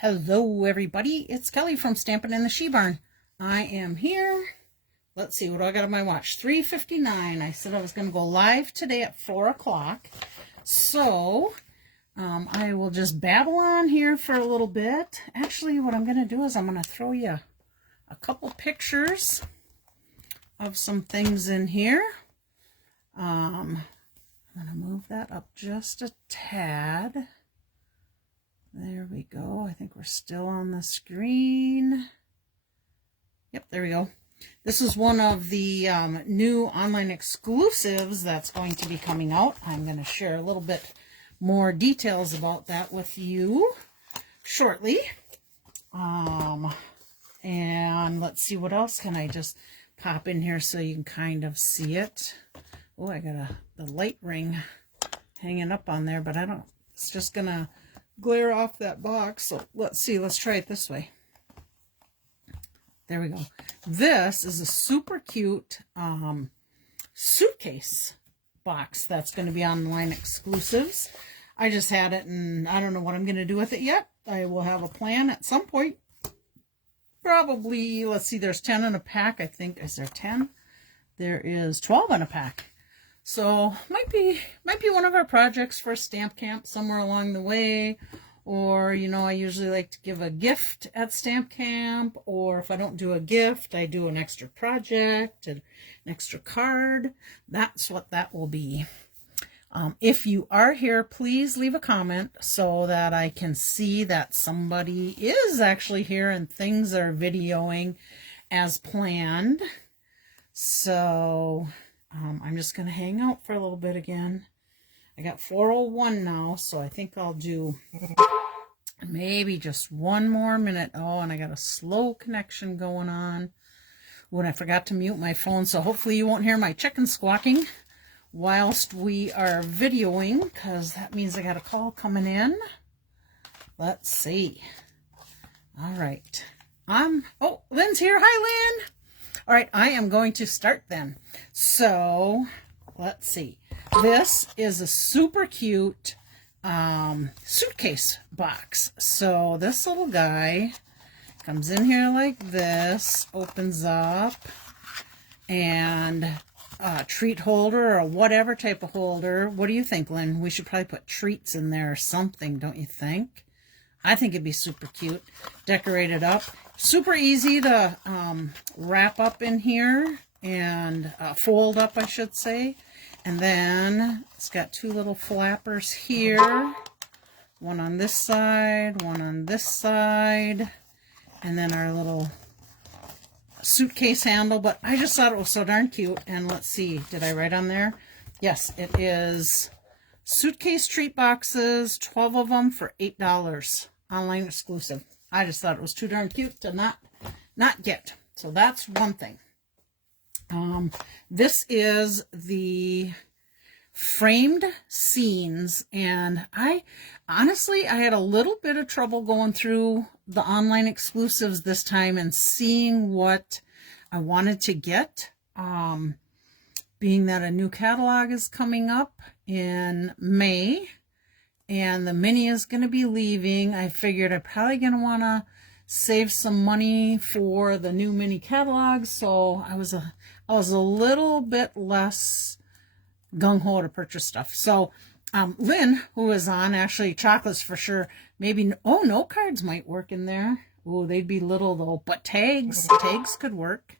Hello everybody, it's Kelly from Stampin' in the She Barn. I am here. Let's see, what do I got on my watch? 3:59. I said I was going to go live today at 4 o'clock. So, I will just babble on here for a little bit. Actually, what I'm going to do is I'm going to throw you a couple pictures of some things in here. I'm going to move that up just a tad. There we go. I think we're still on the screen. Yep, there we go. This is one of the new online exclusives that's going to be coming out. I'm going to share a little bit more details about that with you shortly. And let's see, what else can I just pop in here so you can kind of see it. Oh, I got the light ring hanging up on there, but I don't, it's just going to glare off that box. So let's see, let's try it this way. There we go. This is a super cute suitcase box that's going to be online exclusives. I just had it and I don't know what I'm going to do with it yet. I will have a plan at some point. Probably, let's see, there's 10 in a pack, I think. Is there 10? There is 12 in a pack. So might be one of our projects for Stamp Camp somewhere along the way. Or, you know, I usually like to give a gift at Stamp Camp. Or if I don't do a gift, I do an extra project, an extra card. That's what that will be. If you are here, please leave a comment so that I can see that somebody is actually here and things are videoing as planned. So I'm just going to hang out for a little bit again. I got 4:01 now, so I think I'll do maybe just one more minute. Oh, and I got a slow connection going on. When I forgot to mute my phone, so hopefully you won't hear my chicken squawking whilst we are videoing, because that means I got a call coming in. Let's see. All right. Oh, Lynn's here. Hi, Lynn. All right, I am going to start then. So, let's see. This is a super cute suitcase box. So, this little guy comes in here like this, opens up, and a treat holder or whatever type of holder. What do you think, Lynn? We should probably put treats in there or something, don't you think? I think it'd be super cute. Decorated up. Super easy to wrap up in here and fold up, I should say. And then it's got two little flappers here. One on this side, one on this side. And then our little suitcase handle. But I just thought it was so darn cute. And let's see, did I write on there? Yes, it is suitcase treat boxes, 12 of them for $8. Online exclusive. I just thought it was too darn cute to not get. So that's one thing. This is the framed scenes, and I had a little bit of trouble going through the online exclusives this time and seeing what I wanted to get. Being that a new catalog is coming up in May, and the mini is going to be leaving, I figured I'm probably going to want to save some money for the new mini catalog. So I was a little bit less gung-ho to purchase stuff. So Lynn, who is on, actually chocolates for sure. Maybe, oh, no cards might work in there. Oh, they'd be little though, but tags could work.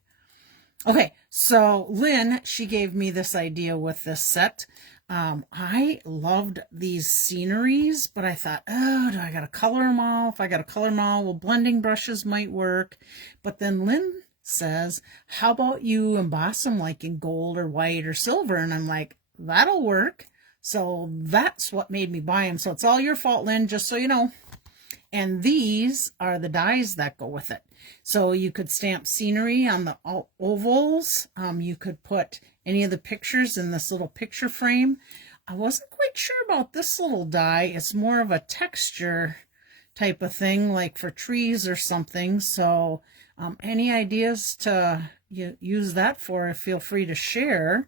Okay, so Lynn, she gave me this idea with this set. I loved these sceneries, but I thought, oh, do I got to color them all? If I got to color them all, well, blending brushes might work. But then Lynn says, how about you emboss them like in gold or white or silver? And I'm like, that'll work. So that's what made me buy them. So it's all your fault, Lynn, just so you know. And these are the dies that go with it. So you could stamp scenery on the ovals. You could put any of the pictures in this little picture frame. I wasn't quite sure about this little die. It's more of a texture type of thing, like for trees or something. So any ideas to use that for, feel free to share.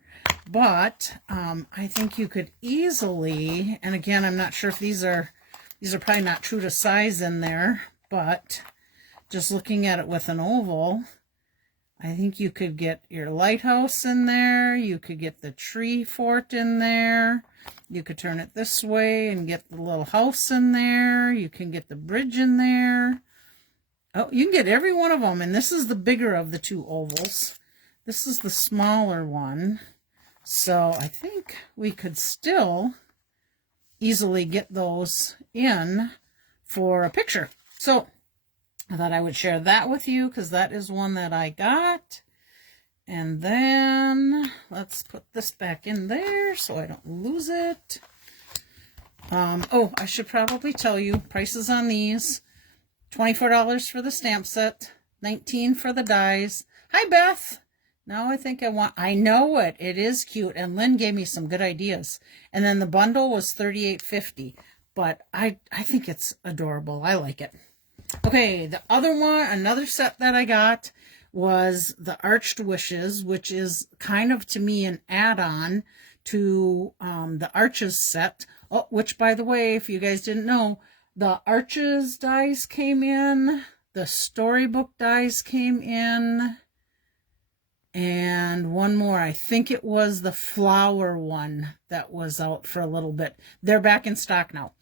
But I think you could easily, and again, I'm not sure if these are probably not true to size in there, but just looking at it with an oval, I think you could get your lighthouse in there. You could get the tree fort in there. You could turn it this way and get the little house in there. You can get the bridge in there. Oh, you can get every one of them. And this is the bigger of the two ovals. This is the smaller one. So I think we could still easily get those in for a picture. So I thought I would share that with you because that is one that I got. And then let's put this back in there so I don't lose it. Oh, I should probably tell you prices on these. $24 for the stamp set, $19 for the dies. Hi, Beth. Now I know it. It is cute. And Lynn gave me some good ideas. And then the bundle was $38.50. But I think it's adorable. I like it. Okay, the other one, another set that I got was the Arched Wishes, which is kind of, to me, an add-on to the Arches set. Oh, which, by the way, if you guys didn't know, the Arches dies came in, the Storybook dies came in, and one more. I think it was the flower one that was out for a little bit. They're back in stock now.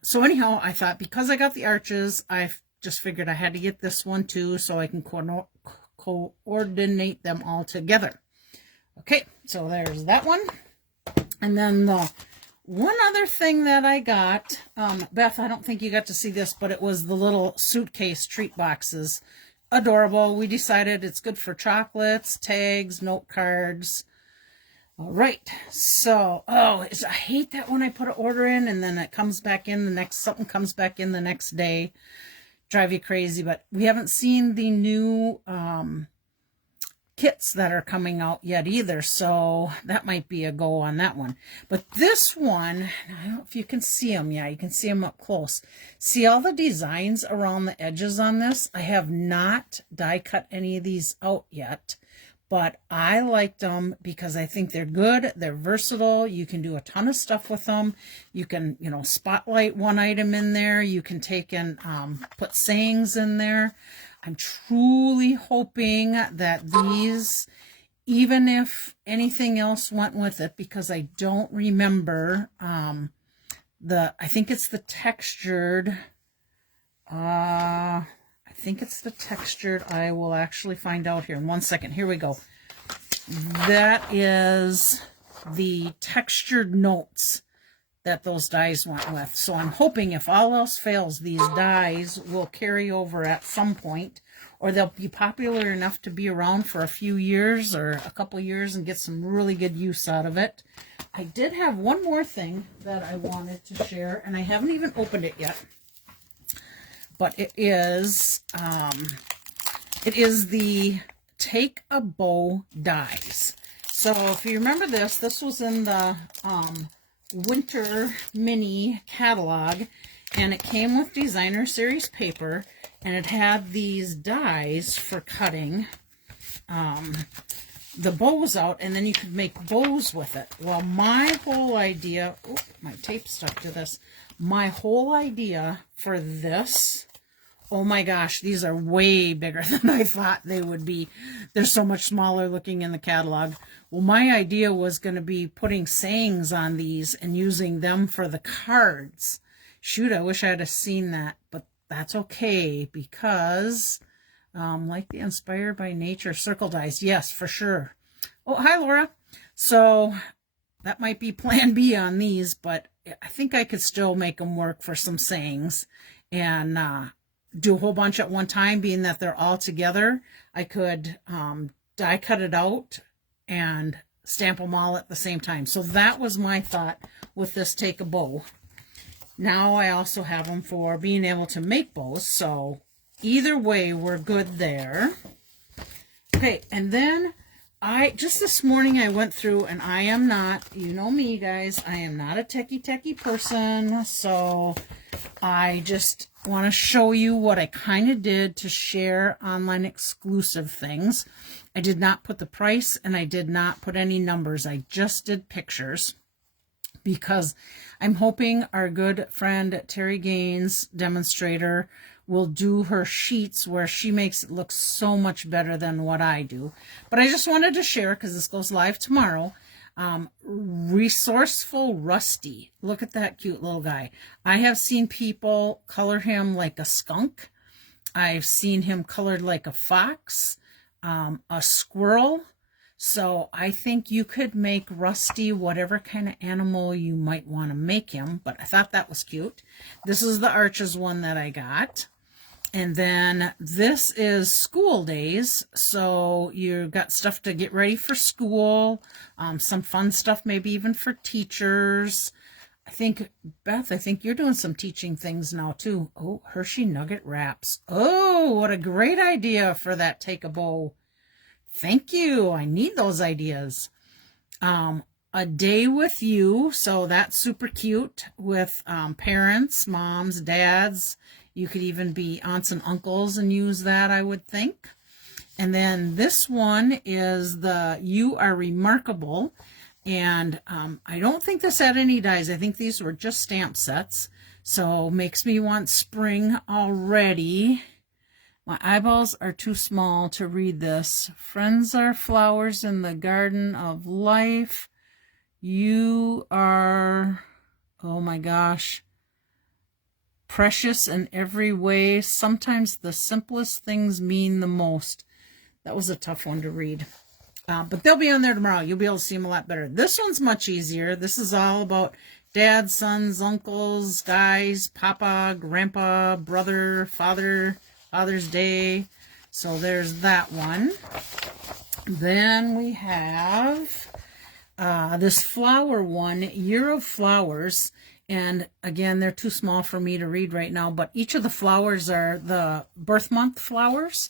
So anyhow, I thought because I got the Arches, I just figured I had to get this one too so I can coordinate them all together. Okay, so there's that one. And then the one other thing that I got, Beth, I don't think you got to see this, but it was the little suitcase treat boxes. Adorable. We decided it's good for chocolates, tags, note cards. All right, so, I hate that when I put an order in and then it comes back in something comes back in the next day. Drive you crazy, but we haven't seen the new kits that are coming out yet either, so that might be a go on that one. But this one, I don't know if you can see them. Yeah, you can see them up close. See all the designs around the edges on this? I have not die cut any of these out yet. But I liked them because I think they're good. They're versatile. You can do a ton of stuff with them. You can, spotlight one item in there. You can take and put sayings in there. I'm truly hoping that these, even if anything else went with it, because I don't remember I think it's the textured, I will actually find out here in 1 second. Here we go. That is the textured notes that those dies went with. So I'm hoping if all else fails, these dies will carry over at some point, or they'll be popular enough to be around for a few years or a couple years and get some really good use out of it. I did have one more thing that I wanted to share, and I haven't even opened it yet. But it is the Take a Bow dies. So if you remember this was in the Winter Mini catalog, and it came with Designer Series paper, and it had these dies for cutting the bows out, and then you could make bows with it. Well, my whole idea, my tape stuck to this. My whole idea for this, oh my gosh, these are way bigger than I thought they would be. They're so much smaller looking in the catalog. Well, my idea was going to be putting sayings on these and using them for the cards. Shoot, I wish I had seen that, but that's okay because, like the Inspired by Nature circle dies. Yes, for sure. Oh, hi, Laura. So that might be plan B on these, but I think I could still make them work for some sayings and do a whole bunch at one time, being that they're all together. I could die cut it out and stamp them all at the same time. So that was my thought with this Take a Bow. Now I also have them for being able to make bows. So either way, we're good there. Okay, and then just this morning I went through, and I am not, you know me guys, I am not a techie person. So I just want to show you what I kind of did to share online exclusive things. I did not put the price and I did not put any numbers. I just did pictures. because I'm hoping our good friend Terry Gaines, demonstrator, will do her sheets where she makes it look so much better than what I do. But I just wanted to share, because this goes live tomorrow, Resourceful Rusty. Look at that cute little guy. I have seen people color him like a skunk. I've seen him colored like a fox, a squirrel. So I think you could make Rusty whatever kind of animal you might want to make him, but I thought that was cute. This is the Arches one that I got. And then this is school days, so you've got stuff to get ready for school, some fun stuff maybe even for teachers. I think, Beth, I think you're doing some teaching things now too. Oh, Hershey Nugget Wraps. Oh, what a great idea for that Take-A-Bow. Thank you. I need those ideas. A day with you. So that's super cute with parents, moms, dads. You could even be aunts and uncles and use that, I would think. And then this one is the You Are Remarkable. And I don't think this had any dies. I think these were just stamp sets. So makes me want spring already. My eyeballs are too small to read this. Friends are flowers in the garden of life. You are, oh my gosh, precious in every way. Sometimes the simplest things mean the most. That was a tough one to read. But they'll be on there tomorrow. You'll be able to see them a lot better. This one's much easier. This is all about dad, sons, uncles, guys, papa, grandpa, brother, father, Father's Day. So there's that one. Then we have this flower one, Year of Flowers. And again, they're too small for me to read right now, but each of the flowers are the birth month flowers.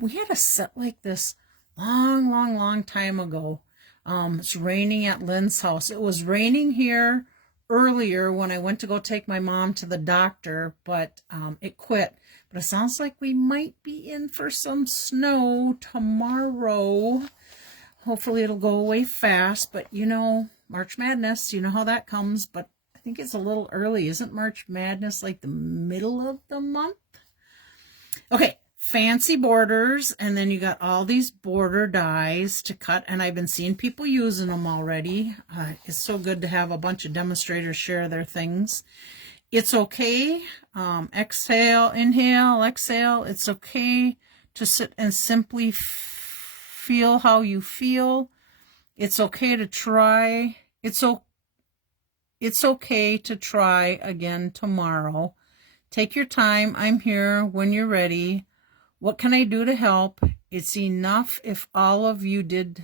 We had a set like this long time ago. It's raining at Lynn's house. It was raining here earlier when I went to go take my mom to the doctor, but it quit. But it sounds like we might be in for some snow tomorrow. Hopefully it'll go away fast, but you know, March Madness, you know how that comes, but I think it's a little early. Isn't March Madness like the middle of the month? Okay, fancy borders, and then you got all these border dies to cut, and I've been seeing people using them already. It's so good to have a bunch of demonstrators share their things. It's okay. Exhale, inhale, exhale. It's okay to sit and simply feel how you feel. It's okay to try. It's okay to try again tomorrow. Take your time. I'm here when you're ready. What can I do to help? It's enough if all you did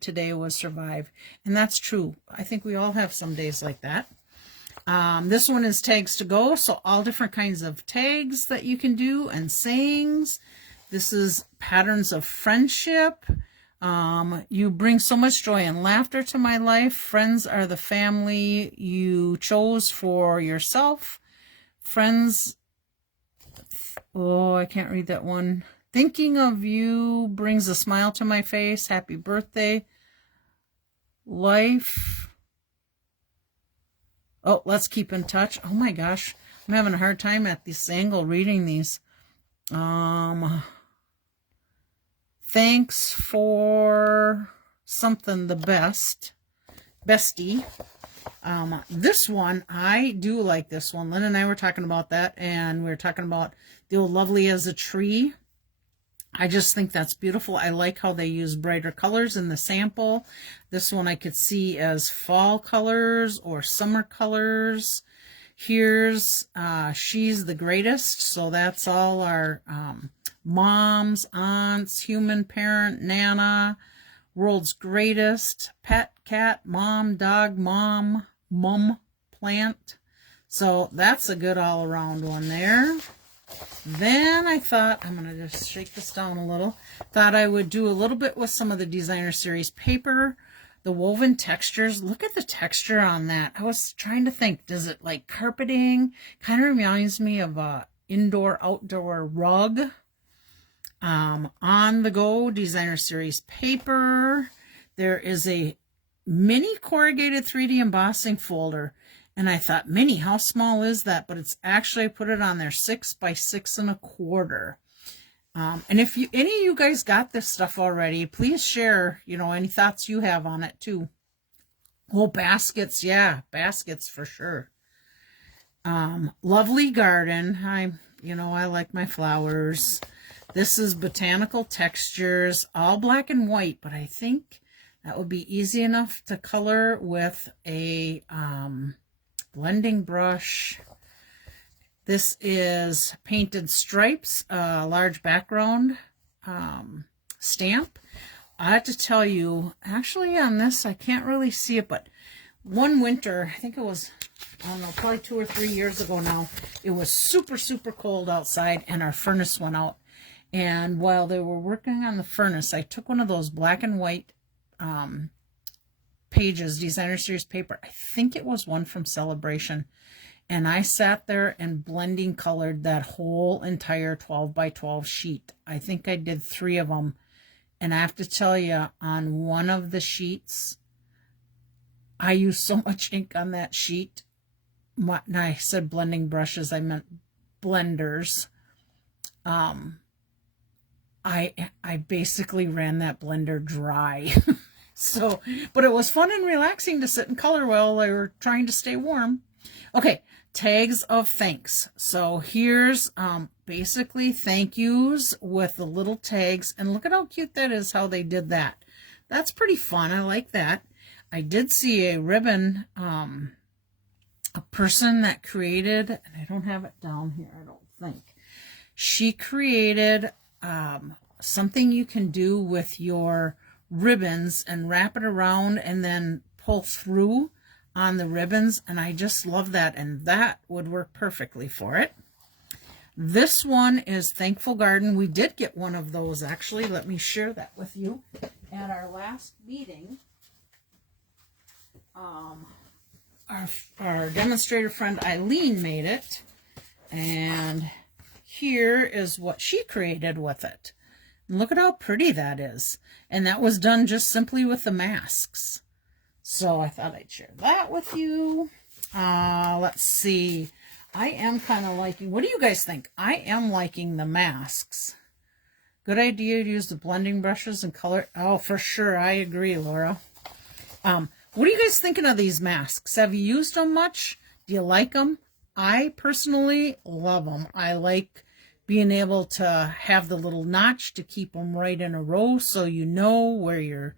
today was survive. And that's true. I think we all have some days like that. This one is tags to go, so all different kinds of tags that you can do and sayings. This is patterns of friendship. You bring so much joy and laughter to my life. Friends are the family you chose for yourself. Friends, oh, I can't read that one. Thinking of you brings a smile to my face. Happy birthday. Life. Oh, let's keep in touch. Oh my gosh, I'm having a hard time at this angle reading these. Thanks for something the best. Bestie. This one, I do like this one. Lynn and I were talking about that, and we were talking about the old Lovely as a Tree. I just think that's beautiful. I like how they use brighter colors in the sample. This one I could see as fall colors or summer colors. Here's She's the Greatest. So that's all our moms, aunts, human parent, Nana, world's greatest, pet, cat, mom, dog, mom, plant. So that's a good all around one there. Then I thought, I'm going to just shake this down a little, thought I would do a little bit with some of the Designer Series paper, the woven textures. Look at the texture on that. I was trying to think, does it like carpeting? Kind of reminds me of a indoor-outdoor rug. On the go Designer Series paper. There is a mini corrugated 3D embossing folder. And I thought, mini, how small is that? But it's actually, I put it on there 6 by 6.25. And if any of you guys got this stuff already, please share, any thoughts you have on it too. Oh, baskets. Yeah, baskets for sure. Lovely garden. I like my flowers. This is Botanical Textures, all black and white, but I think that would be easy enough to color with a blending brush. This is Painted Stripes, large background stamp. I have to tell you, actually on this, I can't really see it, but one winter, I think it was, I don't know, probably 2 or 3 years ago now, it was super, super cold outside and our furnace went out. And while they were working on the furnace, I took one of those black and white pages, Designer Series paper. I think it was one from Celebration. And I sat there and blending colored that whole entire 12 by 12 sheet. I think I did 3 of them. And I have to tell you, on one of the sheets, I used so much ink on that sheet. I said blending brushes, I meant blenders. I basically ran that blender dry. So, but it was fun and relaxing to sit and color while they were trying to stay warm. Okay, tags of thanks. So here's basically thank yous with the little tags. And look at how cute that is, how they did that. That's pretty fun. I like that. I did see a ribbon, a person that created, and I don't have it down here, I don't think. She created something you can do with your ribbons and wrap it around and then pull through on the ribbons, and I just love that, and that would work perfectly for it. This one is Thankful Garden. We did get one of those, actually. Let me share that with you. At our last meeting, our demonstrator friend Eileen made it, and here is what she created with it. And look at how pretty that is. And that was done just simply with the masks. So I thought I'd share that with you. Let's see. I am kind of liking, what do you guys think? I am liking the masks. Good idea to use the blending brushes and color. Oh, for sure. I agree, Laura. What are you guys thinking of these masks? Have you used them much? Do you like them? I personally love them. I like being able to have the little notch to keep them right in a row so you know where you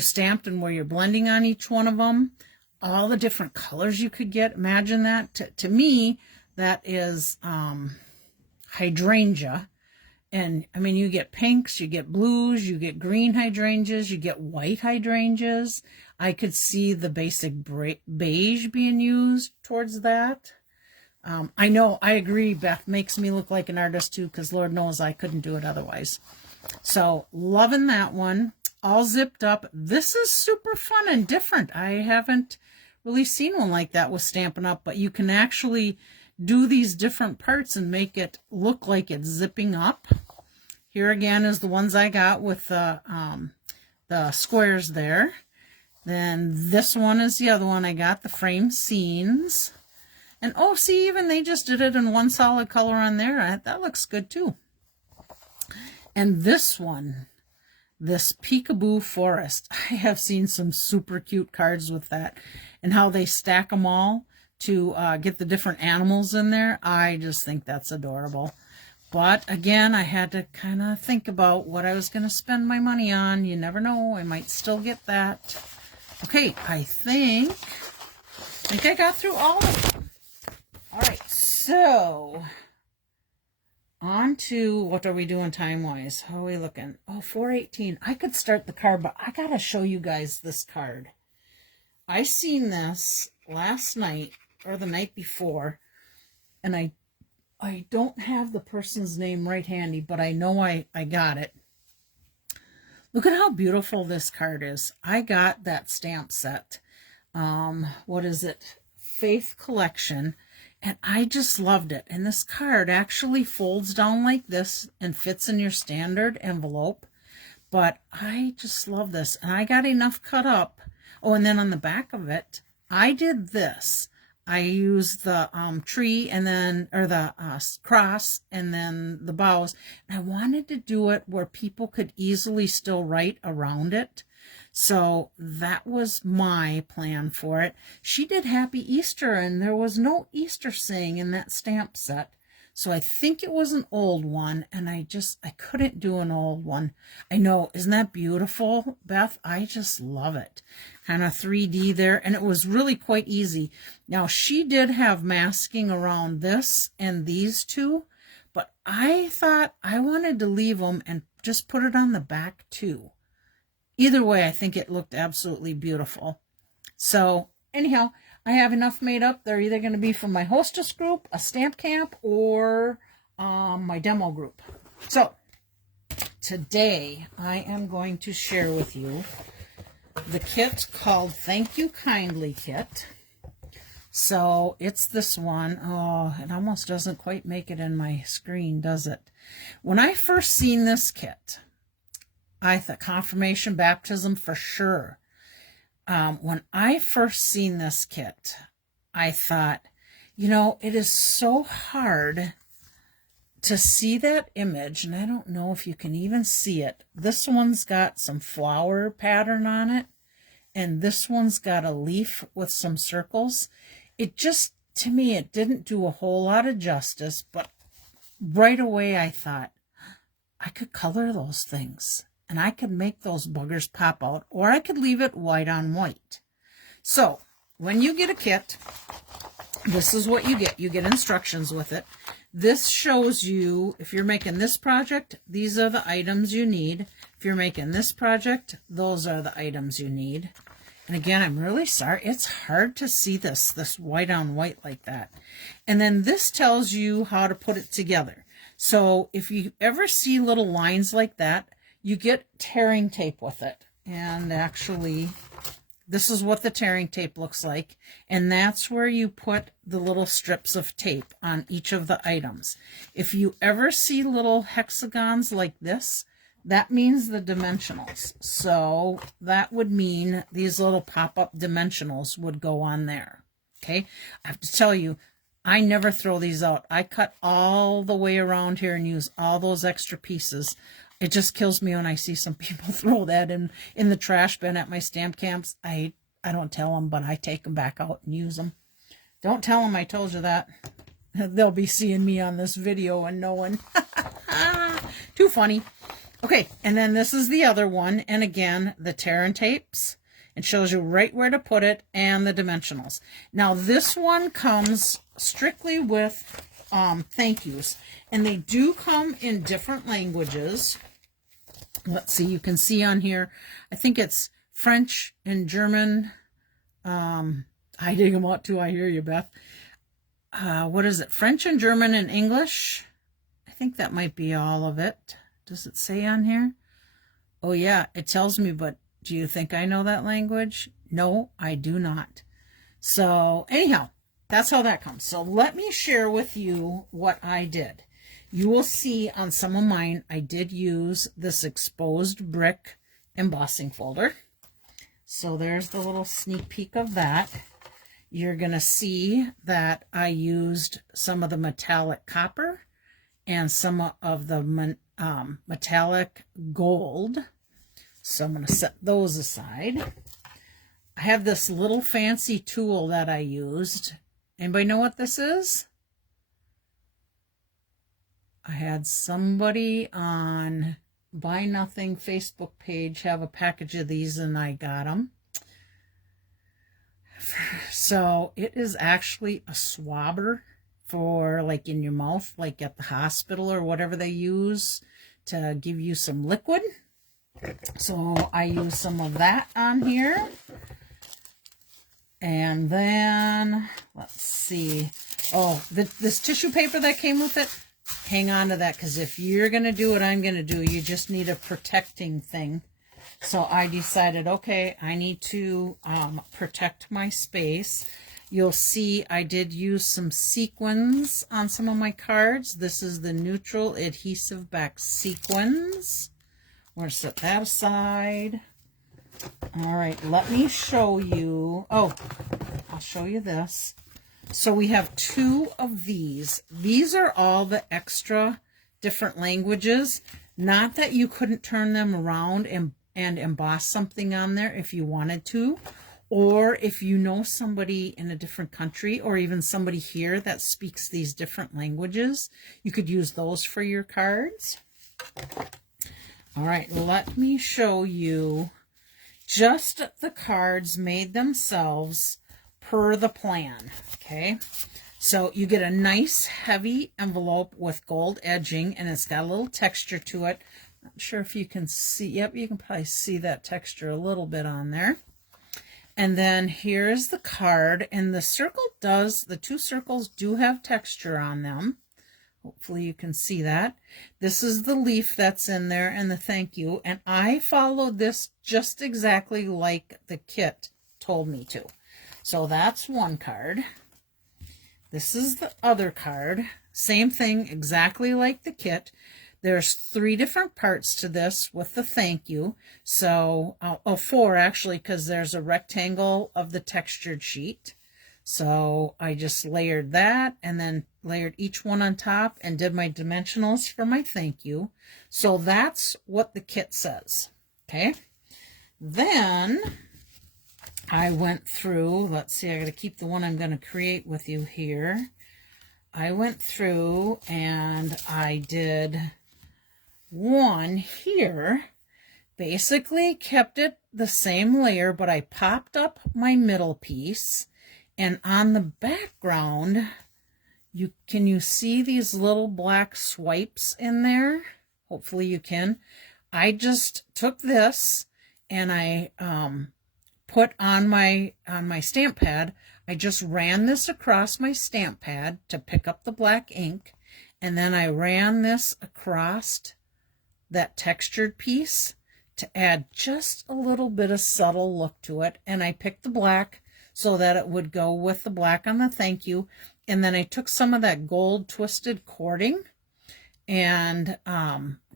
stamped and where you're blending on each one of them. All the different colors you could get. Imagine that. To me, that is hydrangea. And I mean, you get pinks, you get blues, you get green hydrangeas, you get white hydrangeas. I could see the basic beige being used towards that. I know, I agree, Beth makes me look like an artist too, because Lord knows I couldn't do it otherwise. So, loving that one. All zipped up. This is super fun and different. I haven't really seen one like that with Stampin' Up, but you can actually do these different parts and make it look like it's zipping up. Here again is the ones I got with the squares there. Then this one is the other one I got, the frame scenes. And oh, see, even they just did it in one solid color on there. That looks good too. And this one, this Peekaboo Forest. I have seen some super cute cards with that and how they stack them all to get the different animals in there. I just think that's adorable. But again, I had to kind of think about what I was going to spend my money on. You never know, I might still get that. Okay, I think I got through all of them. All right, so on to what are we doing time-wise? How are we looking? Oh, 4:18. I could start the card, but I got to show you guys this card. I seen this last night or the night before, and I don't have the person's name right handy, but I know I got it. Look at how beautiful this card is. I got that stamp set. What is it? Faith Collection. And I just loved it. And this card actually folds down like this and fits in your standard envelope. But I just love this. And I got enough cut up. Oh, and then on the back of it, I did this. I used the tree and then, or the cross and then the boughs. And I wanted to do it where people could easily still write around it. So that was my plan for it. She did Happy Easter, and there was no Easter saying in that stamp set. So I think it was an old one, and I couldn't do an old one. I know, isn't that beautiful, Beth? I just love it. Kind of 3D there, and it was really quite easy. Now, she did have masking around this and these two, but I thought I wanted to leave them and just put it on the back too. Either way, I think it looked absolutely beautiful. So anyhow, I have enough made up. They're either going to be from my hostess group, a stamp camp, or my demo group. So today I am going to share with you the kit called Thank You Kindly Kit. So it's this one. Oh, it almost doesn't quite make it in my screen, does it? When I first seen this kit, I thought confirmation, baptism for sure. When I first seen this kit, I thought, you know, it is so hard to see that image, and I don't know if you can even see it. This one's got some flower pattern on it, and this one's got a leaf with some circles. It just, to me, it didn't do a whole lot of justice, but right away I thought, I could color those things. And I could make those buggers pop out, or I could leave it white on white. So when you get a kit, this is what you get. You get instructions with it. This shows you, if you're making this project, these are the items you need. If you're making this project, those are the items you need. And again, I'm really sorry. It's hard to see this white on white like that. And then this tells you how to put it together. So if you ever see little lines like that, you get tearing tape with it. And actually, this is what the tearing tape looks like. And that's where you put the little strips of tape on each of the items. If you ever see little hexagons like this, that means the dimensionals. So that would mean these little pop-up dimensionals would go on there. Okay, I have to tell you, I never throw these out. I cut all the way around here and use all those extra pieces. It just kills me when I see some people throw that in the trash bin at my stamp camps. I don't tell them, but I take them back out and use them. Don't tell them I told you that. They'll be seeing me on this video and knowing. Too funny. Okay, and then this is the other one. And again, the tearing tapes. It shows you right where to put it and the dimensionals. Now, this one comes strictly with thank yous. And they do come in different languages. Let's see, you can see on here, I think it's French and German. I dig them out too, I hear you, Beth. What is it? French and German and English? I think that might be all of it. Does it say on here? Oh yeah, it tells me, but do you think I know that language? No, I do not. So anyhow, that's how that comes. So let me share with you what I did. You will see on some of mine, I did use this exposed brick embossing folder. So there's the little sneak peek of that. You're going to see that I used some of the metallic copper and some of the metallic gold. So I'm going to set those aside. I have this little fancy tool that I used. Anybody know what this is? I had somebody on Buy Nothing Facebook page have a package of these, and I got them. So it is actually a swabber for like in your mouth, like at the hospital or whatever they use to give you some liquid. So I use some of that on here. And then, let's see. Oh, this tissue paper that came with it, hang on to that, because if you're going to do what I'm going to do, you just need a protecting thing. So I decided, okay, I need to protect my space. You'll see I did use some sequins on some of my cards. This is the neutral adhesive back sequins We're going to set that aside. All right, let me show you. Oh, I'll show you this. So we have 2 of these. These are all the extra different languages. Not that you couldn't turn them around and emboss something on there if you wanted to, or if you know somebody in a different country, or even somebody here that speaks these different languages, you could use those for your cards. All right, let me show you just the cards made themselves per the plan. Okay, so you get a nice heavy envelope with gold edging, and it's got a little texture to it. Not sure if you can see. Yep, you can probably see that texture a little bit on there. And then here's the card, and the 2 circles do have texture on them. Hopefully you can see that. This is the leaf that's in there and the thank you. And I followed this just exactly like the kit told me to. So that's one card. This is the other card. Same thing, exactly like the kit. There's 3 different parts to this with the thank you. So, 4 actually, because there's a rectangle of the textured sheet. So I just layered that and then layered each one on top and did my dimensionals for my thank you. So that's what the kit says. Okay. Then I went through, let's see, I got to keep the one I'm going to create with you here. I went through and I did one here, basically kept it the same layer, but I popped up my middle piece, and on the background, can you see these little black swipes in there? Hopefully you can. I just took this and I put on my stamp pad. I just ran this across my stamp pad to pick up the black ink, and then I ran this across that textured piece to add just a little bit of subtle look to it. And I picked the black so that it would go with the black on the thank you. And then I took some of that gold twisted cording and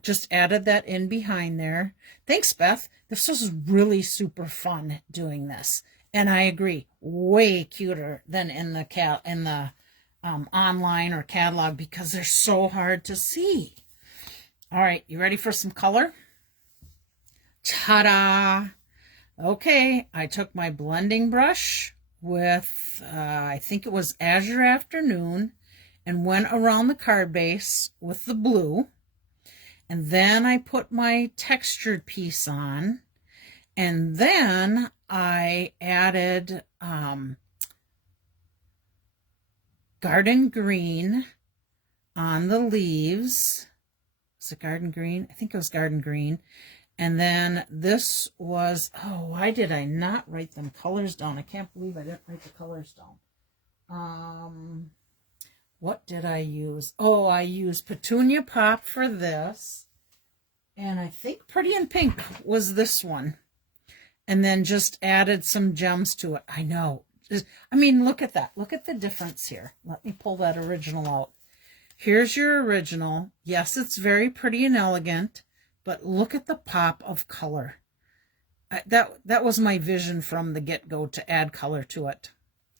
just added that in behind there. Thanks, Beth. This was really super fun doing this. And I agree, way cuter than in the online or catalog, because they're so hard to see. All right, you ready for some color? Ta-da! Okay, I took my blending brush with, I think it was Azure Afternoon, and went around the card base with the blue. And then I put my textured piece on, and then I added garden green on the leaves. Was it garden green? I think it was garden green. And then this was, oh, why did I not write them colors down? I can't believe I didn't write the colors down. What did I use? Oh, I used Petunia Pop for this. And I think Pretty in Pink was this one. And then just added some gems to it. I know. I mean, look at that. Look at the difference here. Let me pull that original out. Here's your original. Yes, it's very pretty and elegant, but look at the pop of color. That was my vision from the get-go, to add color to it.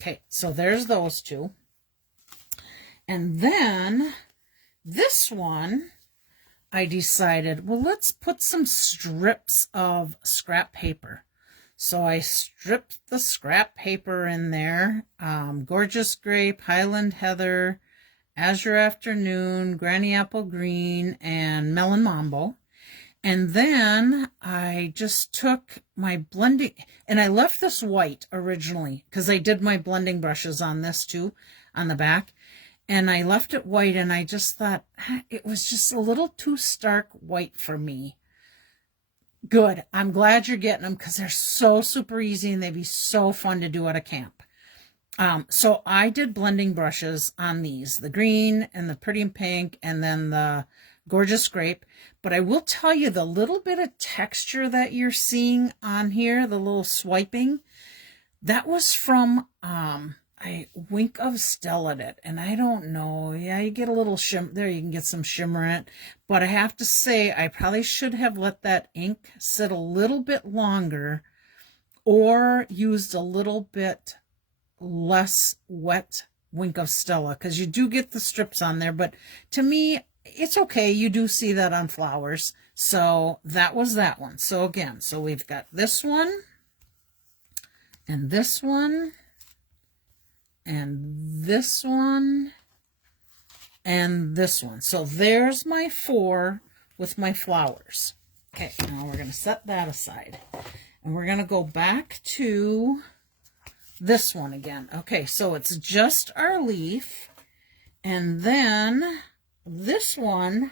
Okay, so there's those 2. And then this one, I decided, well, let's put some strips of scrap paper. So I stripped the scrap paper in there. Gorgeous Grape, Highland Heather, Azure Afternoon, Granny Apple Green, and Melon Mambo. And then I just took my blending, and I left this white originally because I did my blending brushes on this too, on the back. And I left it white, and I just thought it was just a little too stark white for me. Good. I'm glad you're getting them, because they're so super easy and they'd be so fun to do at a camp. So I did blending brushes on these, the green and the Pretty in Pink, and then the Gorgeous Grape. But I will tell you, the little bit of texture that you're seeing on here, the little swiping, that was from, I I Wink of Stella'd it, and I don't know. Yeah, you get a little shimmer there. You can get some shimmer in it, but I have to say I probably should have let that ink sit a little bit longer, or used a little bit less wet Wink of Stella, because you do get the strips on there. But to me, it's okay. You do see that on flowers. So that was that one. So again, so we've got this one, and this one, and this one, and this one. So there's my 4 with my flowers. Okay, now we're going to set that aside. And we're going to go back to this one again. Okay, so it's just our leaf. And then this one,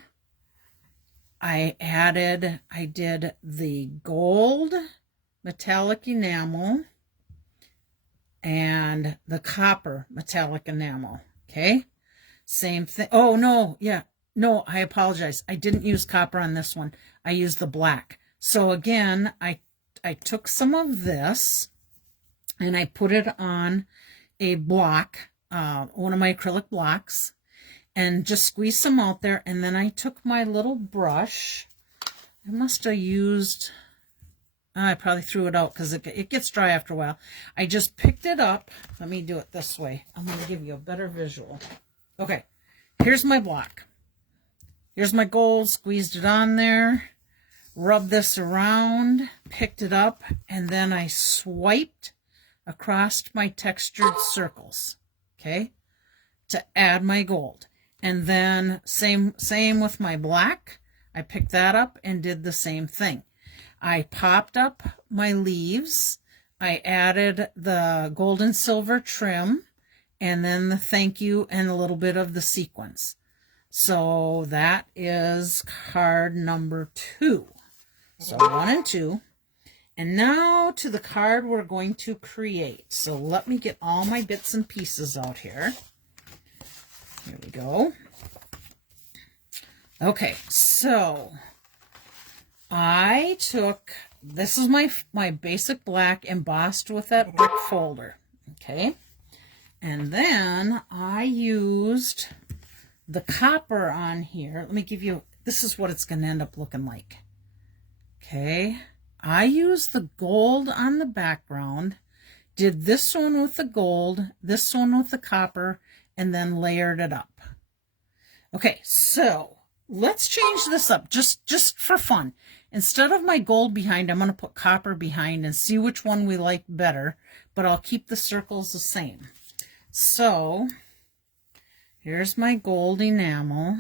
I did the gold metallic enamel and the copper metallic enamel. Okay, same thing. Oh, no, yeah. No, I apologize. I didn't use copper on this one. I used the black. So again, I took some of this and I put it on a block, one of my acrylic blocks, and just squeezed some out there. And then I took my little brush. I must have used, I probably threw it out because it gets dry after a while. I just picked it up. Let me do it this way. I'm going to give you a better visual. Okay, here's my block. Here's my gold, squeezed it on there. Rub this around, picked it up, and then I swiped across my textured circles, okay, to add my gold. And then same with my black. I picked that up and did the same thing. I popped up my leaves. I added the gold and silver trim, and then the thank you and a little bit of the sequins. So that is card number 2. So 1 and 2. And now to the card we're going to create. So let me get all my bits and pieces out here. Here we go. Okay, so I took, this is my basic black embossed with that brick folder. Okay. And then I used the copper on here. Let me give you, this is what it's going to end up looking like. Okay, I used the gold on the background, did this one with the gold, this one with the copper, and then layered it up. Okay, so let's change this up just for fun. Instead of my gold behind, I'm going to put copper behind and see which one we like better, but I'll keep the circles the same. So here's my gold enamel.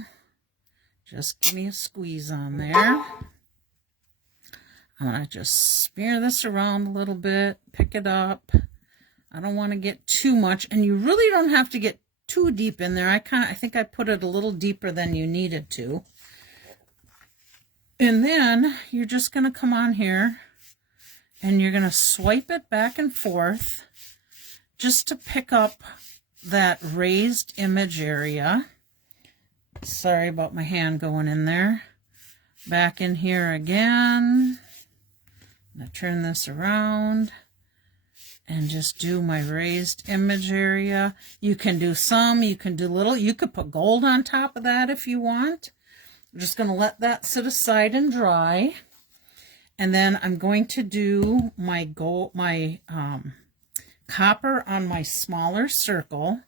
Just give me a squeeze on there. I'm going to just smear this around a little bit, pick it up. I don't want to get too much, and you really don't have to get too deep in there. I think I put it a little deeper than you needed to. And then you're just going to come on here and you're going to swipe it back and forth just to pick up that raised image area. Sorry about my hand going in there. Back in here again. I'm going to turn this around and just do my raised image area. You can do some, you can do little. You could put gold on top of that if you want. I'm just going to let that sit aside and dry. And then I'm going to do my copper on my smaller circle.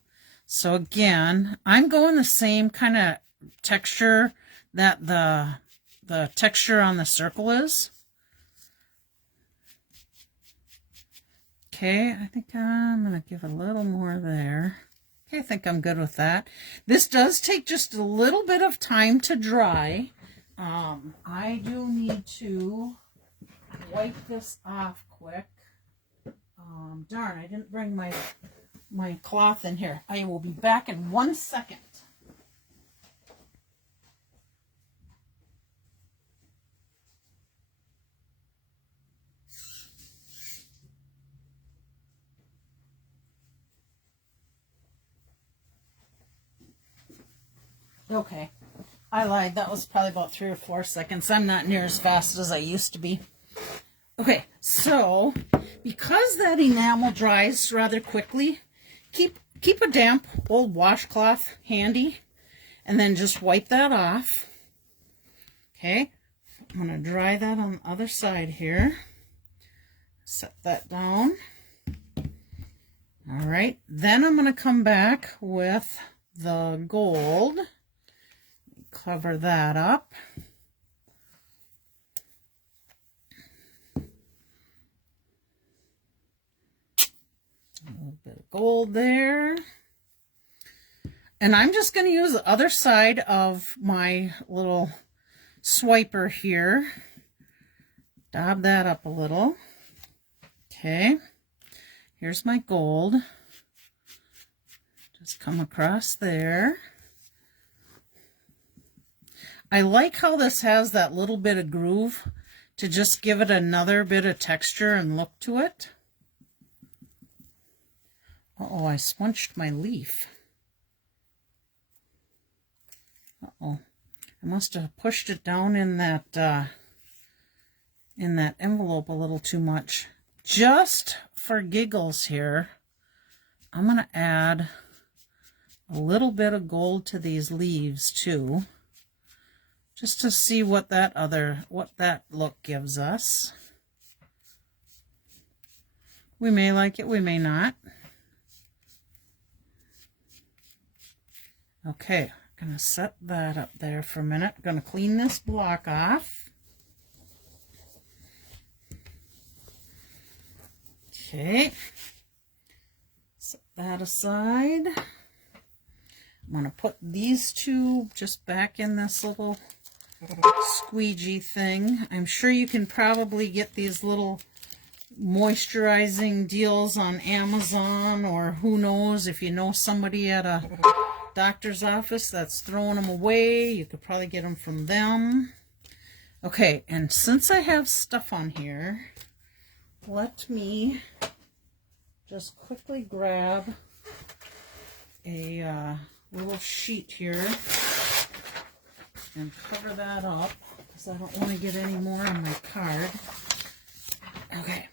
So again, I'm going the same kind of texture that the texture on the circle is. Okay, I think I'm going to give a little more there. Okay, I think I'm good with that. This does take just a little bit of time to dry. I do need to wipe this off quick. Darn, I didn't bring my cloth in here. I will be back in 1 second. Okay, I lied. That was probably about 3 or 4 seconds. I'm not near as fast as I used to be. Okay, so because that enamel dries rather quickly, keep keep a damp old washcloth handy and then just wipe that off. Okay, I'm going to dry that on the other side here. Set that down. All right, then I'm going to come back with the gold. Cover that up. A little bit of gold there. And I'm just going to use the other side of my little swiper here. Dab that up a little. Okay. Here's my gold. Just come across there. I like how this has that little bit of groove to just give it another bit of texture and look to it. Uh-oh, I smudged my leaf. Uh-oh. I must have pushed it down in that envelope a little too much. Just for giggles here, I'm going to add a little bit of gold to these leaves too, just to see what that look gives us. We may like it, we may not. Okay, I'm going to set that up there for a minute. I'm going to clean this block off. Okay, set that aside. I'm going to put these two just back in this little squeegee thing. I'm sure you can probably get these little moisturizing deals on Amazon, or who knows, if you know somebody at a doctor's office that's throwing them away, you could probably get them from them. Okay, and since I have stuff on here, let me just quickly grab a little sheet here and cover that up because I don't want to get any more on my card. Okay.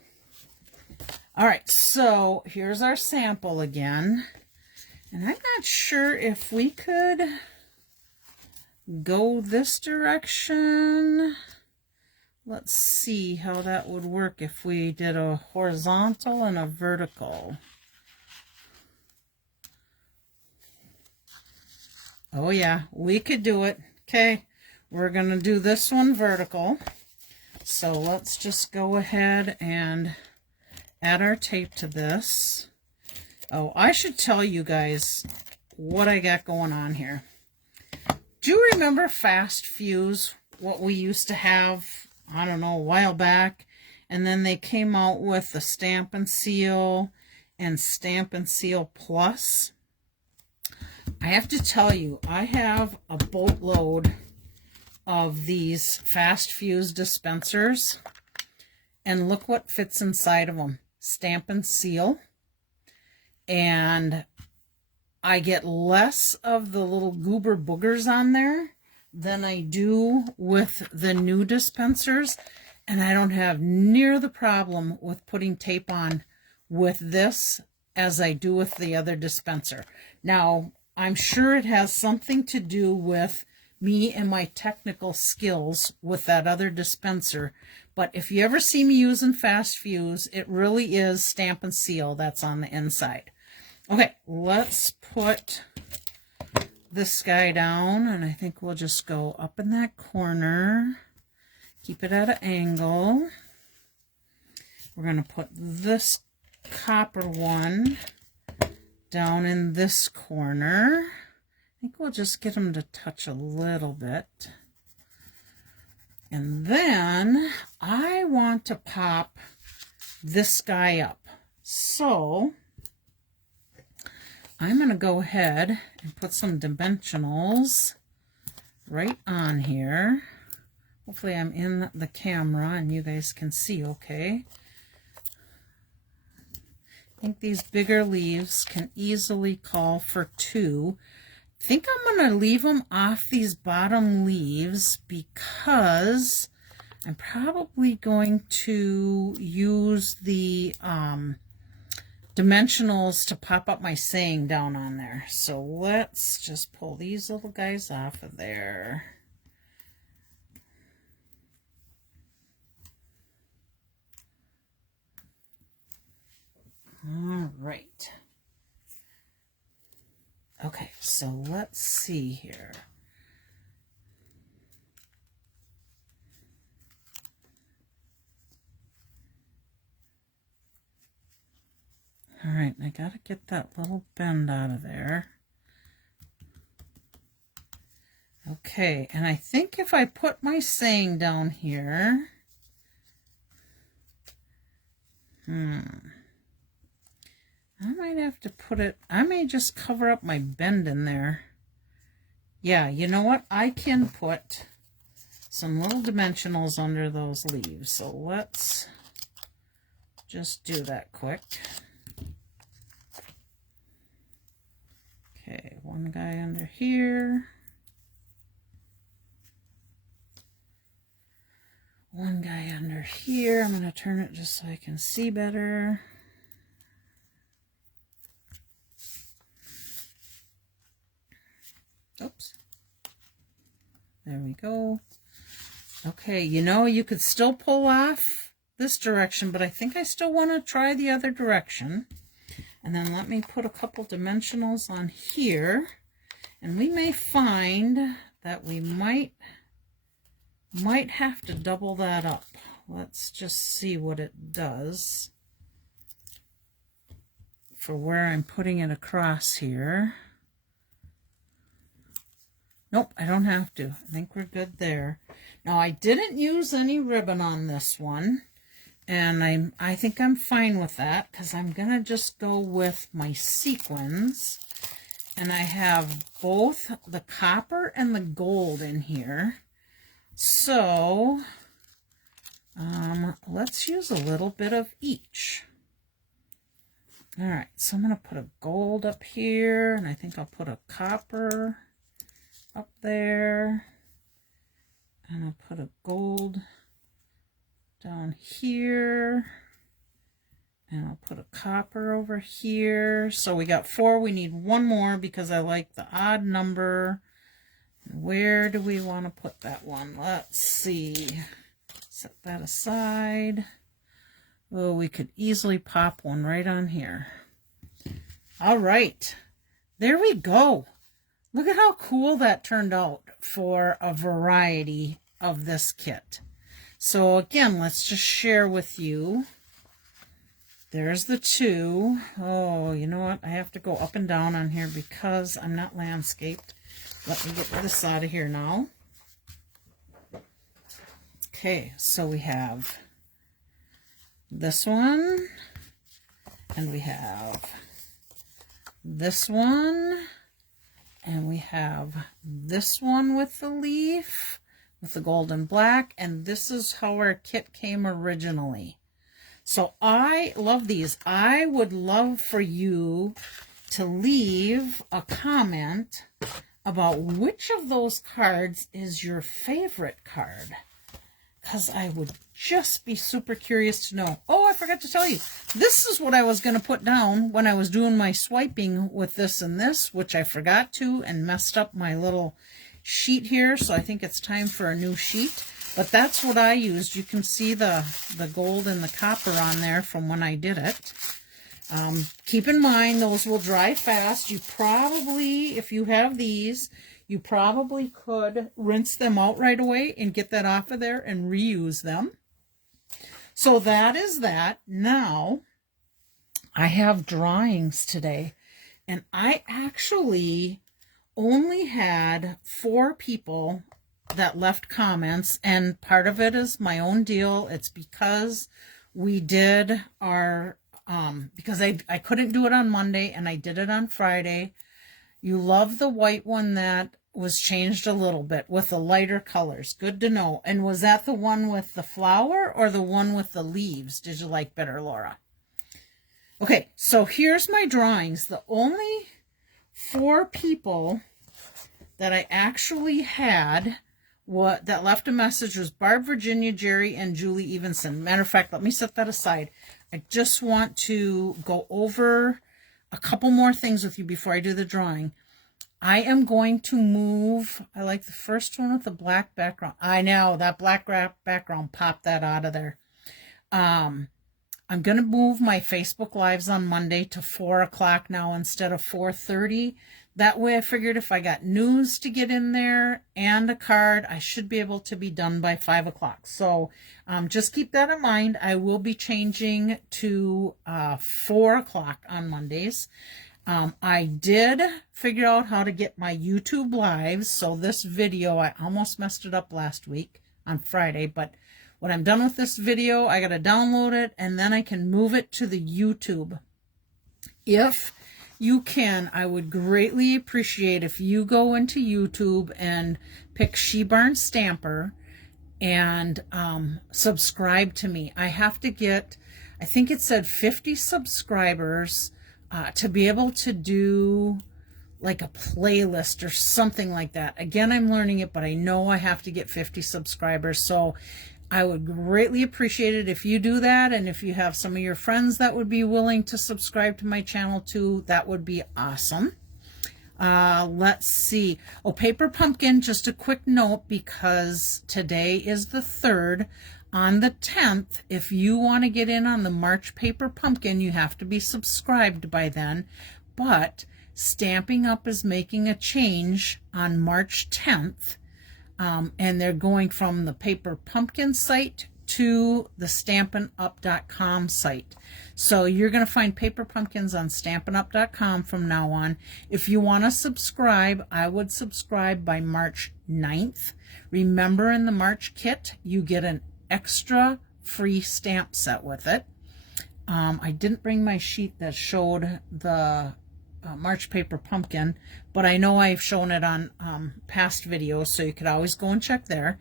All right, so here's our sample again. And I'm not sure if we could go this direction. Let's see how that would work if we did a horizontal and a vertical. Oh yeah, we could do it. Okay, we're going to do this one vertical. So let's just go ahead and add our tape to this. Oh, I should tell you guys what I got going on here. Do you remember Fast Fuse, what we used to have, I don't know, a while back? And then they came out with the Stamp and Seal and Stamp and Seal Plus. I have to tell you, I have a boatload of these Fast Fuse dispensers. And look what fits inside of them. Stamp and Seal. And I get less of the little goober boogers on there than I do with the new dispensers, and I don't have near the problem with putting tape on with this as I do with the other dispenser. Now, I'm sure it has something to do with me and my technical skills with that other dispenser, but if you ever see me using Fast Fuse, it really is Stamp and Seal that's on the inside. Okay, let's put this guy down, and I think we'll just go up in that corner, keep it at an angle. We're going to put this copper one down in this corner. I think we'll just get them to touch a little bit. And then I want to pop this guy up. So I'm going to go ahead and put some dimensionals right on here. Hopefully I'm in the camera and you guys can see okay. I think these bigger leaves can easily call for 2. I think I'm going to leave them off these bottom leaves because I'm probably going to use the dimensionals to pop up my saying down on there. So let's just pull these little guys off of there. All right. Okay, so let's see here. All right, I got to get that little bend out of there. Okay, and I think if I put my saying down here, I might have to put it, I may just cover up my bend in there. Yeah, you know what? I can put some little dimensionals under those leaves. So let's just do that quick. Okay, one guy under here. One guy under here. I'm going to turn it just so I can see better. Oops. There we go. Okay, you know, you could still pull off this direction, but I think I still want to try the other direction. And then let me put a couple dimensionals on here. And we may find that we might have to double that up. Let's just see what it does for where I'm putting it across here. Nope, I don't have to. I think we're good there. Now, I didn't use any ribbon on this one, and I think I'm fine with that because I'm going to just go with my sequins. And I have both the copper and the gold in here. So, let's use a little bit of each. All right, so I'm going to put a gold up here, and I think I'll put a copper up there, and I'll put a gold down here, and I'll put a copper over here. So we got 4. We need 1 more because I like the odd number. Where do we want to put that one? Let's see. Set that aside. Oh, we could easily pop one right on here. All right, there we go. Look at how cool that turned out for a variety of this kit. So again, let's just share with you. There's the 2. Oh, you know what? I have to go up and down on here because I'm not landscaped. Let me get this out of here now. Okay, so we have this one, and we have this one, and we have this one with the leaf, with the gold and black, and this is how our kit came originally. So I love these. I would love for you to leave a comment about which of those cards is your favorite card, because I would just be super curious to know. Oh, I forgot to tell you, this is what I was going to put down when I was doing my swiping with this and this, which I forgot to and messed up my little sheet here, so I think it's time for a new sheet. But that's what I used. You can see the gold and the copper on there from when I did it. Keep in mind, those will dry fast. You probably, if you have these, you probably could rinse them out right away and get that off of there and reuse them. So that is that. Now, I have drawings today, and I actually only had 4 people that left comments, and part of it is my own deal. It's because we did our because I couldn't do it on Monday and I did it on Friday. You love the white one that was changed a little bit with the lighter colors. Good to know. And was that the one with the flower or the one with the leaves? Did you like better, Laura? Okay, so here's my drawings. The only 4 people that I actually had that left a message was Barb, Virginia, Jerry, and Julie Evenson. Matter of fact, let me set that aside. I just want to go over a couple more things with you before I do the drawing. I am going to move, I like the first one with the black background. I know, that black background popped that out of there. I'm going to move my Facebook Lives on Monday to 4 o'clock now instead of 4:30. That way I figured if I got news to get in there and a card, I should be able to be done by 5 o'clock. So just keep that in mind. I will be changing to 4 o'clock on Mondays. I did figure out how to get my YouTube Lives. So this video, I almost messed it up last week on Friday, but when I'm done with this video, I got to download it and then I can move it to the YouTube. If you can, I would greatly appreciate if you go into YouTube and pick She Barn Stamper and subscribe to me. I have to get, I think it said 50 subscribers to be able to do like a playlist or something like that. Again, I'm learning it, but I know I have to get 50 subscribers. So I would greatly appreciate it if you do that. And if you have some of your friends that would be willing to subscribe to my channel too, that would be awesome. Let's see. Oh, Paper Pumpkin, just a quick note, because today is the 3rd. On the 10th, if you want to get in on the March Paper Pumpkin, you have to be subscribed by then. But Stampin' Up! Is making a change on March 10th. And they're going from the Paper Pumpkin site to the StampinUp.com site. So you're going to find Paper Pumpkins on StampinUp.com from now on. If you want to subscribe, I would subscribe by March 9th. Remember, in the March kit, you get an extra free stamp set with it. I didn't bring my sheet that showed the March Paper Pumpkin, but I know I've shown it on past videos, so you could always go and check there.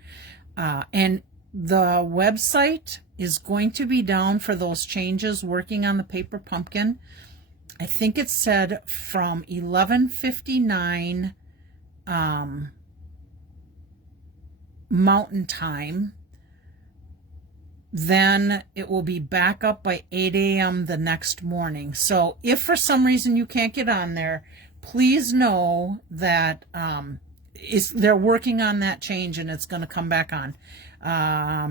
And the website is going to be down for those changes working on the Paper Pumpkin. I think it said from 11:59 Mountain Time. Then it will be back up by 8 a.m. the next morning. So if for some reason you can't get on there, please know that they're working on that change and it's going to come back on.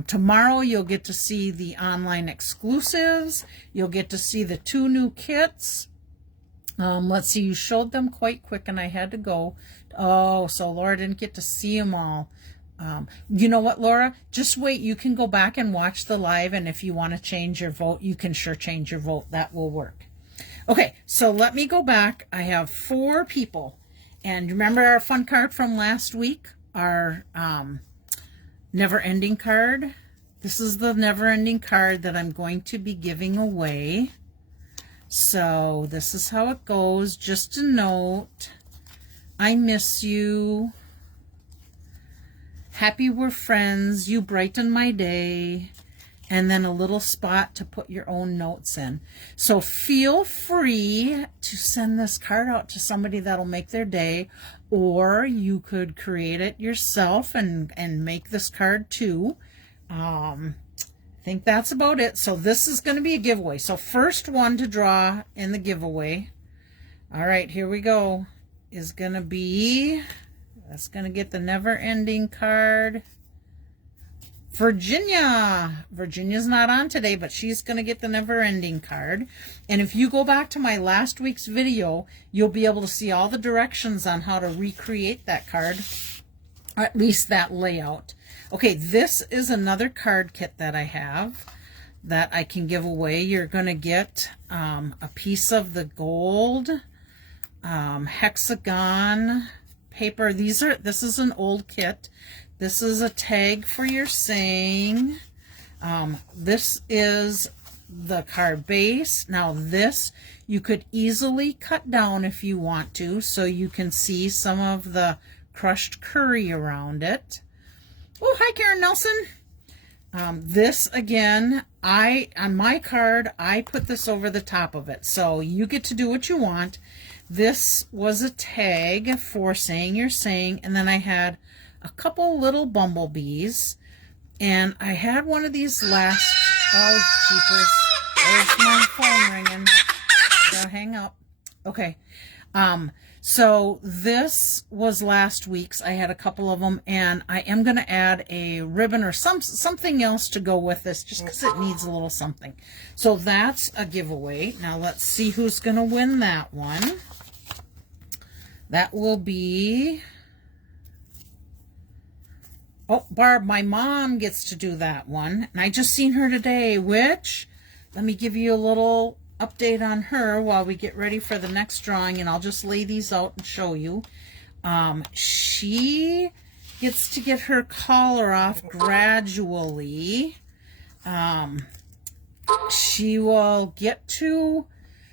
Tomorrow you'll get to see the online exclusives. You'll get to see the 2 new kits. Let's see, you showed them quite quick and I had to go. Oh, so Laura didn't get to see them all. You know what, Laura? Just wait. You can go back and watch the live, and if you want to change your vote, you can sure change your vote. That will work. Okay, so let me go back. I have 4 people. And remember our fun card from last week? Our never-ending card? This is the never-ending card that I'm going to be giving away. So this is how it goes. Just a note. I miss you. Happy we're friends, you brighten my day, and then a little spot to put your own notes in. So feel free to send this card out to somebody that'll make their day, or you could create it yourself and make this card too. I think that's about it. So this is going to be a giveaway. So first one to draw in the giveaway. All right, here we go. Is going to be... That's going to get the never-ending card. Virginia. Virginia's not on today, but she's going to get the never-ending card. And if you go back to my last week's video, you'll be able to see all the directions on how to recreate that card, or at least that layout. Okay, this is another card kit that I have that I can give away. You're going to get a piece of the gold hexagon paper. This is an old kit. This is a tag for your saying. This is the card base. Now this you could easily cut down if you want to, so you can see some of the crushed curry around it. Oh, hi Karen Nelson. This again, on my card, I put this over the top of it, so you get to do what you want. This was a tag for saying your saying, and then I had a couple little bumblebees, and I had one of these last, oh jeepers, There's my phone ringing. Gotta hang up. Okay. So this was last week's. I had a couple of them, and I am going to add a ribbon or something else to go with this, just because it needs a little something. So that's a giveaway. Now let's see who's going to win that one. That will be... Oh, Barb, my mom gets to do that one. And I just seen her today, which, let me give you a little update on her while we get ready for the next drawing, and I'll just lay these out and show you. She gets to get her collar off gradually. She will get to,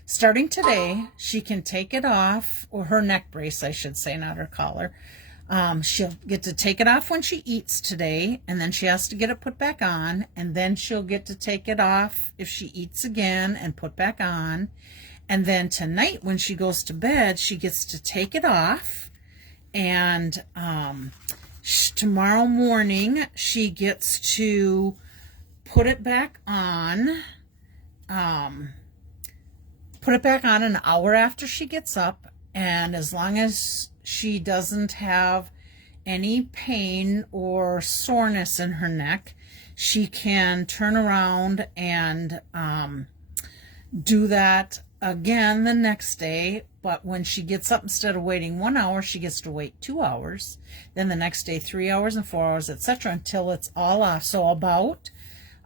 starting today, she can take it off, or her neck brace, I should say, not her collar. She'll get to take it off when she eats today, and then she has to get it put back on, and then she'll get to take it off if she eats again and put back on. And then tonight when she goes to bed, she gets to take it off, and tomorrow morning she gets to put it back on, put it back on an hour after she gets up, and as long as she doesn't have any pain or soreness in her neck, she can turn around and do that again the next day. But when she gets up, instead of waiting 1 hour, she gets to wait 2 hours. Then the next day, 3 hours and 4 hours, etc., until it's all off. So about,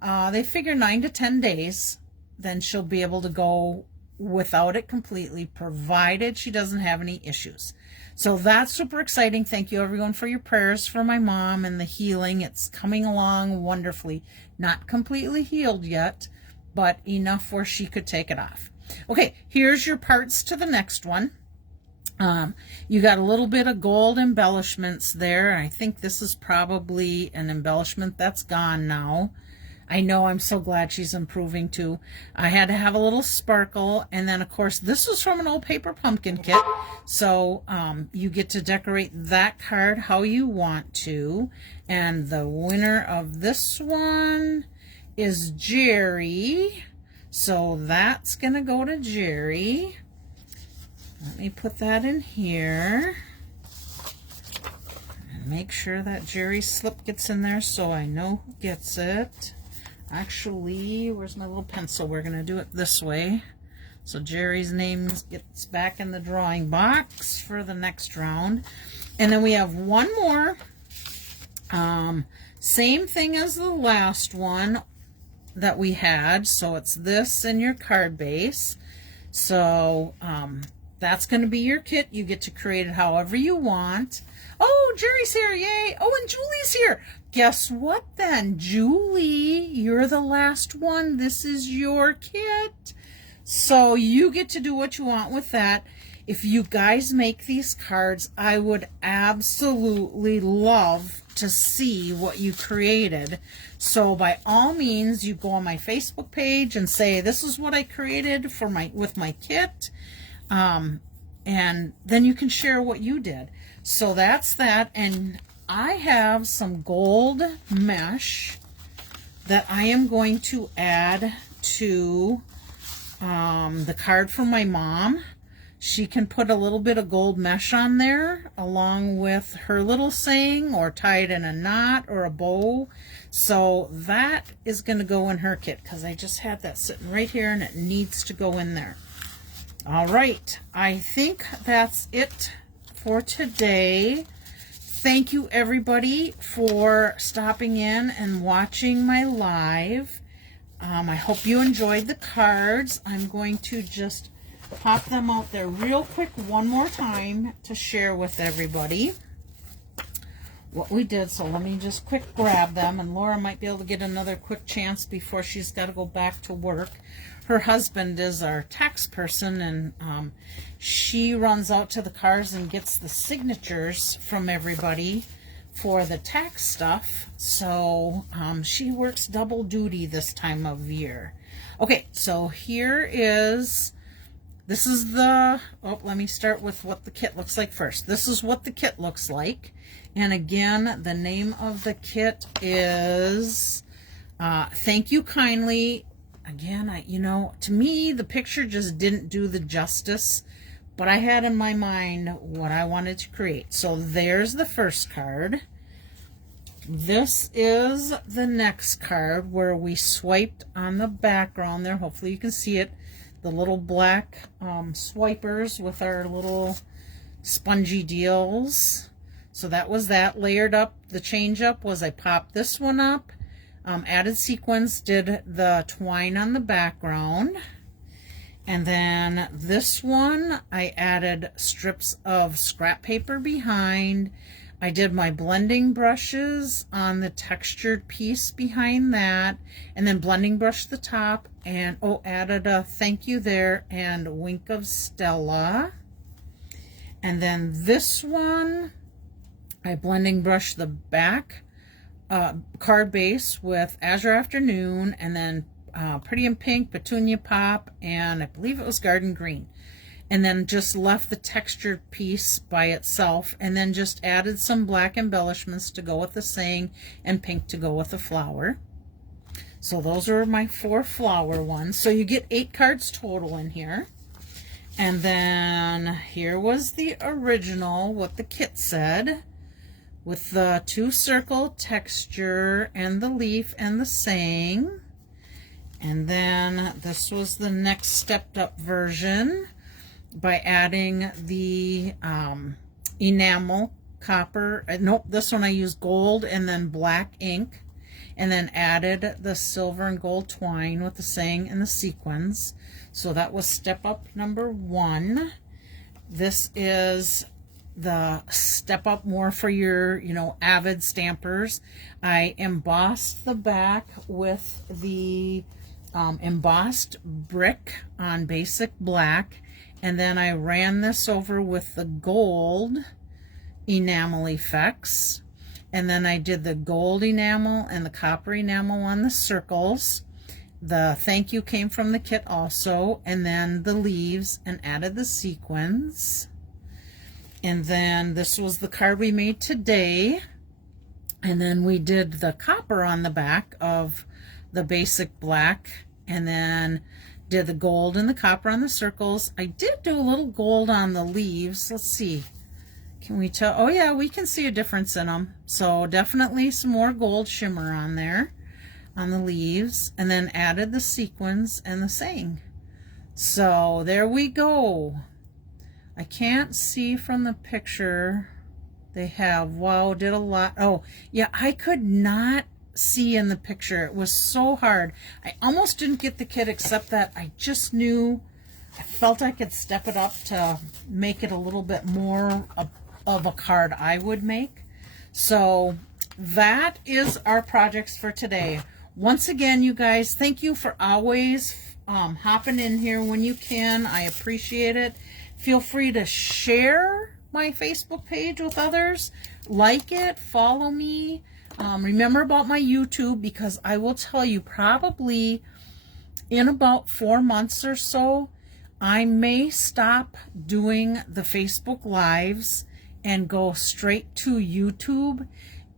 they figure 9 to 10 days, then she'll be able to go without it completely, provided she doesn't have any issues. So that's super exciting. Thank you everyone for your prayers for my mom and the healing. It's coming along wonderfully. Not completely healed yet, but enough where she could take it off. Okay, here's your parts to the next one. You got a little bit of gold embellishments there. I think this is probably an embellishment that's gone now. I know, I'm so glad she's improving too. I had to have a little sparkle, and then of course this was from an old paper pumpkin kit, so you get to decorate that card how you want to. And the winner of this one is Jerry, so that's gonna go to Jerry. Let me put that in here and make sure that Jerry's slip gets in there so I know who gets it. Actually, where's my little pencil? We're going to do it this way. So Jerry's name gets back in the drawing box for the next round. And then we have one more. Same thing as the last one that we had. So it's this in your card base. So that's going to be your kit. You get to create it however you want. Oh, Jerry's here. Yay. Oh, and Julie's here. Guess what then? Julie, you're the last one. This is your kit. So you get to do what you want with that. If you guys make these cards, I would absolutely love to see what you created. So by all means, you go on my Facebook page and say, this is what I created for with my kit. And then you can share what you did. So that's that. And I have some gold mesh that I am going to add to the card from my mom. She can put a little bit of gold mesh on there along with her little saying, or tie it in a knot or a bow. So that is going to go in her kit because I just had that sitting right here and it needs to go in there. All right, I think that's it for today. Thank you everybody for stopping in and watching my live. I hope you enjoyed the cards. I'm going to just pop them out there real quick one more time to share with everybody what we did. So let me just quick grab them, and Laura might be able to get another quick chance before she's got to go back to work. Her husband is our tax person, and she runs out to the cars and gets the signatures from everybody for the tax stuff. So she works double duty this time of year. Okay, so here is... This is the, let me start with what the kit looks like first. This is what the kit looks like. And again, the name of the kit is Thank You Kindly again, to me, the picture just didn't do the justice, but I had in my mind what I wanted to create. So there's the first card. This is the next card where we swiped on the background there. Hopefully you can see it. The little black swipers with our little spongy deals. So that was that. Layered up, the change up was I popped this one up, added sequins, did the twine on the background. And then this one, I added strips of scrap paper behind. I did my blending brushes on the textured piece behind that, and then blending brush the top, and added a thank you there and wink of Stella. And then this one, I blending brush the back card base with Azure Afternoon, and then Pretty in Pink, Petunia Pop, and I believe it was Garden Green. And then just left the textured piece by itself, and then just added some black embellishments to go with the saying and pink to go with the flower. So those are my 4 flower ones. So you get 8 cards total in here. And then here was the original, what the kit said, with the 2 circle texture and the leaf and the saying. And then this was the next stepped up version by adding the enamel copper. Nope, this one I used gold and then black ink, and then added the silver and gold twine with the saying and the sequins. So that was step up number 1. This is the step up more for your, avid stampers. I embossed the back with the embossed brick on basic black, and then I ran this over with the gold enamel effects, and then I did the gold enamel and the copper enamel on the circles. The thank you came from the kit also, and then the leaves, and added the sequins. And then this was the card we made today, and then we did the copper on the back of the basic black, and then did the gold and the copper on the circles. I did do a little gold on the leaves. Let's see, can we tell? Oh yeah, we can see a difference in them. So definitely some more gold shimmer on there on the leaves, and then added the sequins and the saying. So there we go. I can't see from the picture. They have, wow, did a lot. Oh yeah, I could not see in the picture. It was so hard. I almost didn't get the kit, except that I just knew, I felt I could step it up to make it a little bit more of a card I would make. So that is our projects for today. Once again, you guys, thank you for always hopping in here when you can. I appreciate it. Feel free to share my Facebook page with others. Like it, follow me. Remember about my YouTube, because I will tell you, probably in about 4 months or so, I may stop doing the Facebook Lives and go straight to YouTube.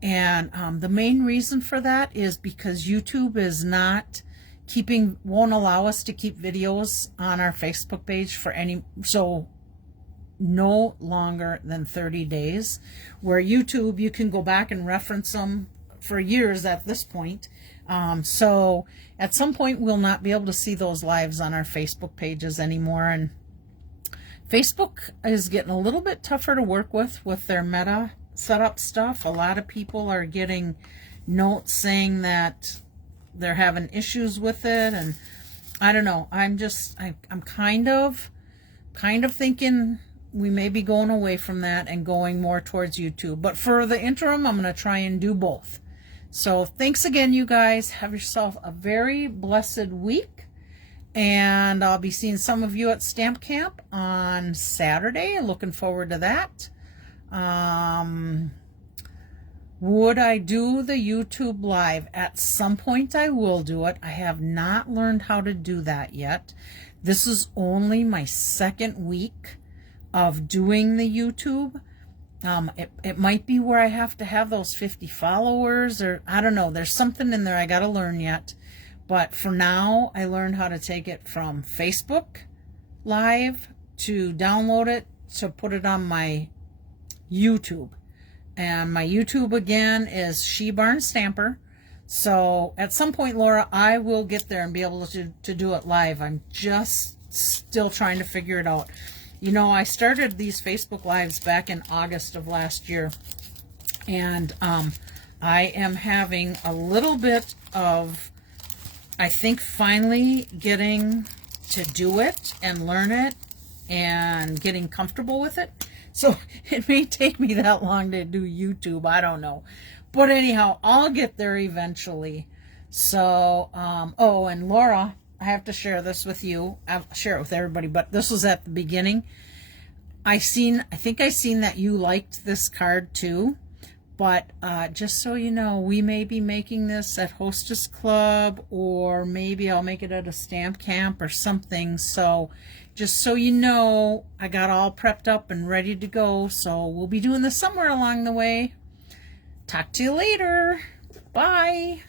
And the main reason for that is because YouTube is won't allow us to keep videos on our Facebook page for no longer than 30 days, where YouTube, you can go back and reference them for years at this point. So at some point we'll not be able to see those lives on our Facebook pages anymore, and Facebook is getting a little bit tougher to work with their meta setup stuff. A lot of people are getting notes saying that they're having issues with it, and I don't know. I'm kind of thinking we may be going away from that and going more towards YouTube. But for the interim, I'm going to try and do both. So thanks again, you guys. Have yourself a very blessed week. And I'll be seeing some of you at Stamp Camp on Saturday. Looking forward to that. Would I do the YouTube Live? At some point I will do it. I have not learned how to do that yet. This is only my 2nd week of doing the YouTube. It might be where I have to have those 50 followers, or I don't know. There's something in there I got to learn yet. But for now, I learned how to take it from Facebook Live to download it to put it on my YouTube. And my YouTube again is She Barnes Stamper. So at some point, Laura, I will get there and be able to do it live. I'm just still trying to figure it out. You know, I started these Facebook Lives back in August of last year. And I am having a little bit of, I think, finally getting to do it and learn it and getting comfortable with it. So it may take me that long to do YouTube. I don't know. But anyhow, I'll get there eventually. So, oh, and Laura, I have to share this with you. I'll share it with everybody, but this was at the beginning. I think I seen that you liked this card too. But just so you know, we may be making this at Hostess Club, or maybe I'll make it at a stamp camp or something. So just so you know, I got all prepped up and ready to go. So we'll be doing this somewhere along the way. Talk to you later. Bye.